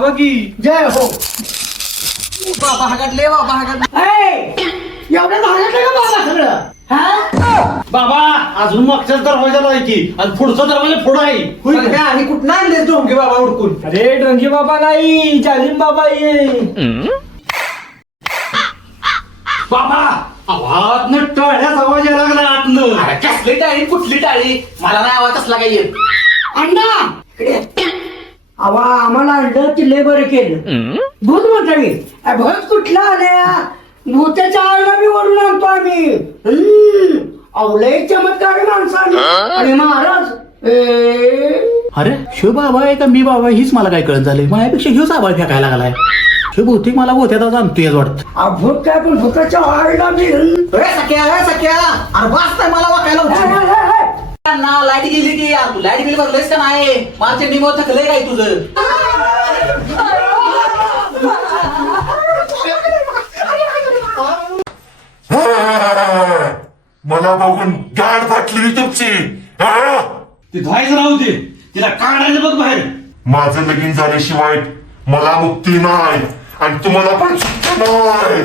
बाबा की जय हो. बाबा हागडले बाबा हागडले एवढं झालं का बाबा सगळं? हा बाबा अजून मागच्याच दरवाजाला आहे की आणि पुढचा दरवाजा पुढं आहे. आणि कुठं आणले डोंगे बाबा उडकून? अरे डोंगी बाबा नाही, जालिम बाबा ये. बाबा आवाज टाळ्याचा आवाज यायला लागला आतनं. कसली टाळी कुठली टाळी? मला नाही आवाज कसला काही येत. अण्णा इकडे. आवा आम्हाला अंड किल्ले बरं केलं. भूत म्हणता मी भूत कुठला आल्या? भूताच्या आळला मी वरून आणतो आम्ही. अवलय चमत्कार माणसाने आणि महाराज अरे शिव बाबा आहे का मी बाबा हीच मला काय कळत झाले. माझ्यापेक्षा ह्योच आवाज फेकायला लागलाय. शिव बहुतेक मला बोथ्यात आणतोय वाटतं. भूत काय पण भूताच्या आळला मी सख्या अरे वाचताय मला वाकायला होतं ना. लाईट गेली की यार, तू लाईट बिल भरलेस का नाही? माझ्या निमो थकलंय काय तुझं? मला बघून गाड फाटली तुमची. हा? ती धायच राहू दे, तिला काढायचं बघ बाहेर. माझं लगीन झाल्याशिवाय मला मुक्ती नाही आणि तुम्हाला पण सुट्टी नाही.